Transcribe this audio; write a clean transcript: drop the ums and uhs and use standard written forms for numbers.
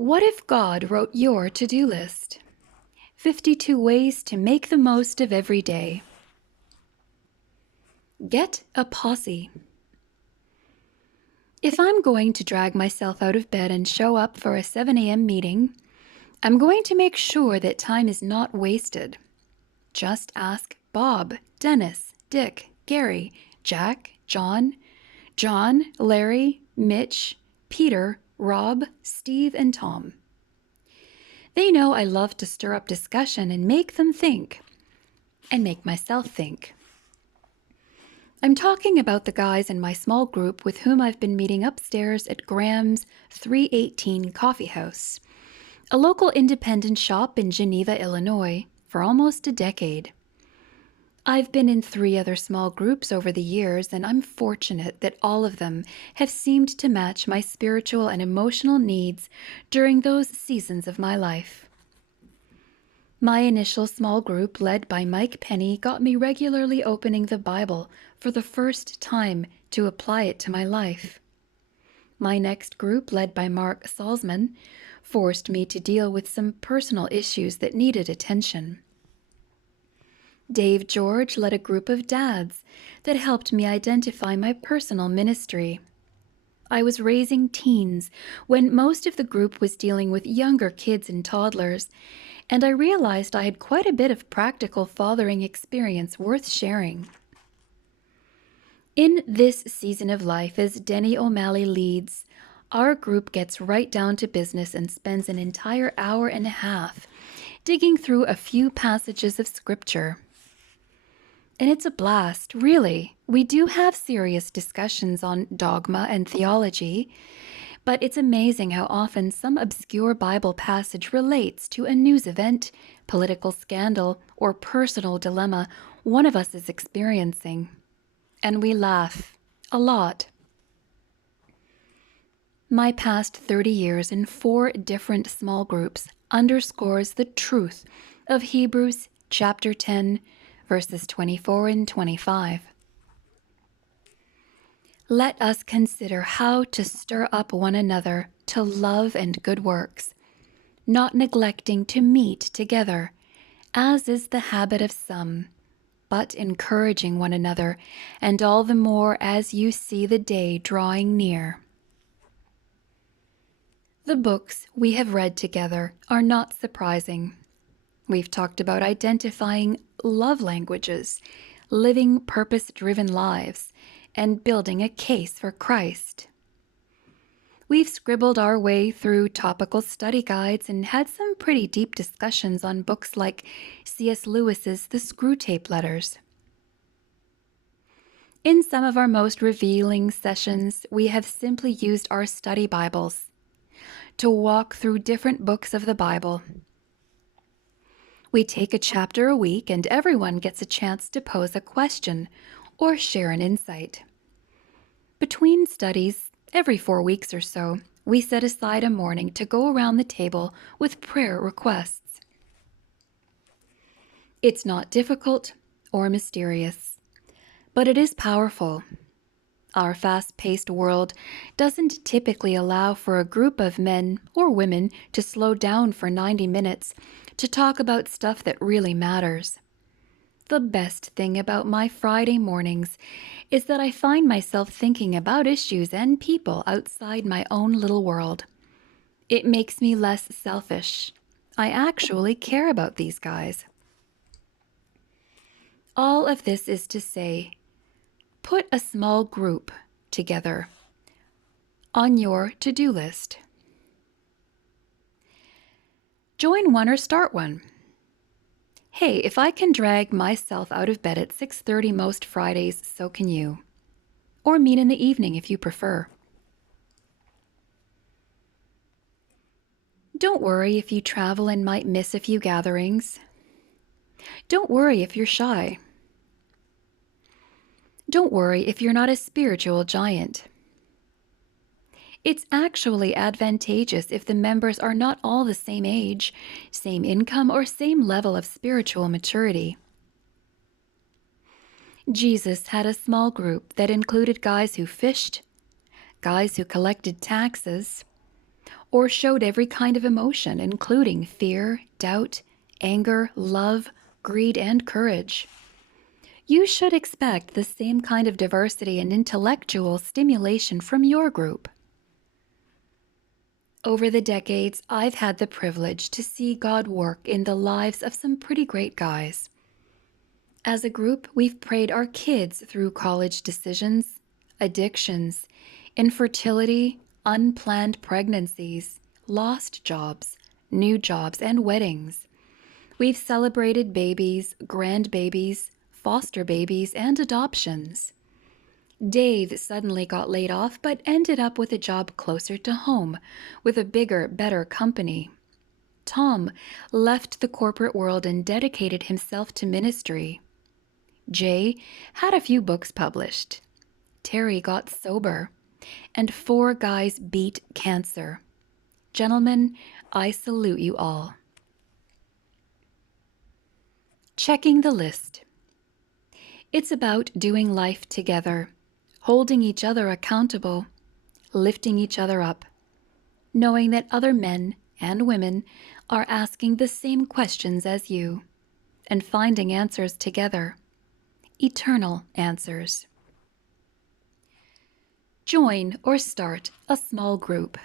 What if God wrote your to-do list? 52 ways to make the most of every day. Get a posse. If I'm going to drag myself out of bed and show up for a 7 a.m. meeting, I'm going to make sure that time is not wasted. Just ask Bob, Dennis, Dick, Gary, Jack, John, Larry, Mitch, Peter, Rob, Steve, and Tom. They know I love to stir up discussion and make them think, and make myself think. I'm talking about the guys in my small group with whom I've been meeting upstairs at Graham's 318 Coffee House, a local independent shop in Geneva, Illinois, for almost a decade. I've been in 3 other small groups over the years, and I'm fortunate that all of them have seemed to match my spiritual and emotional needs during those seasons of my life. My initial small group, led by Mike Penny, got me regularly opening the Bible for the first time to apply it to my life. My next group, led by Mark Salzman, forced me to deal with some personal issues that needed attention. Dave George led a group of dads that helped me identify my personal ministry. I was raising teens when most of the group was dealing with younger kids and toddlers, and I realized I had quite a bit of practical fathering experience worth sharing. In this season of life, as Denny O'Malley leads, our group gets right down to business and spends an entire hour and a half digging through a few passages of Scripture. And it's a blast, really. We do have serious discussions on dogma and theology, but it's amazing how often some obscure Bible passage relates to a news event, political scandal, or personal dilemma one of us is experiencing. And we laugh a lot. My past 30 years in 4 different small groups underscores the truth of Hebrews chapter 10, verses 24 and 25. Let us consider how to stir up one another to love and good works, not neglecting to meet together, as is the habit of some, but encouraging one another, and all the more as you see the day drawing near. The books we have read together are not surprising. We've talked about identifying love languages, living purpose-driven lives, and building a case for Christ. We've scribbled our way through topical study guides and had some pretty deep discussions on books like C.S. Lewis's The Screwtape Letters. In some of our most revealing sessions, we have simply used our study Bibles to walk through different books of the Bible. We take a chapter a week, and everyone gets a chance to pose a question or share an insight. Between studies, every 4 weeks or so, we set aside a morning to go around the table with prayer requests. It's not difficult or mysterious, but it is powerful. Our fast-paced world doesn't typically allow for a group of men or women to slow down for 90 minutes to talk about stuff that really matters. The best thing about my Friday mornings is that I find myself thinking about issues and people outside my own little world. It makes me less selfish. I actually care about these guys. All of this is to say, put a small group together on your to-do list. Join one or start one. Hey, if I can drag myself out of bed at 6:30 most Fridays, so can you. Or meet in the evening if you prefer. Don't worry if you travel and might miss a few gatherings. Don't worry if you're shy. Don't worry if you're not a spiritual giant. It's actually advantageous if the members are not all the same age, same income, or same level of spiritual maturity. Jesus had a small group that included guys who fished, guys who collected taxes, or showed every kind of emotion, including fear, doubt, anger, love, greed, and courage. You should expect the same kind of diversity and intellectual stimulation from your group. Over the decades, I've had the privilege to see God work in the lives of some pretty great guys. As a group, we've prayed our kids through college decisions, addictions, infertility, unplanned pregnancies, lost jobs, new jobs, and weddings. We've celebrated babies, grandbabies, foster babies, and adoptions. Dave suddenly got laid off but ended up with a job closer to home, with a bigger, better company. Tom left the corporate world and dedicated himself to ministry. Jay had a few books published. Terry got sober. And 4 guys beat cancer. Gentlemen, I salute you all. Checking the list. It's about doing life together, holding each other accountable, lifting each other up, knowing that other men and women are asking the same questions as you, and finding answers together, eternal answers. Join or start a small group.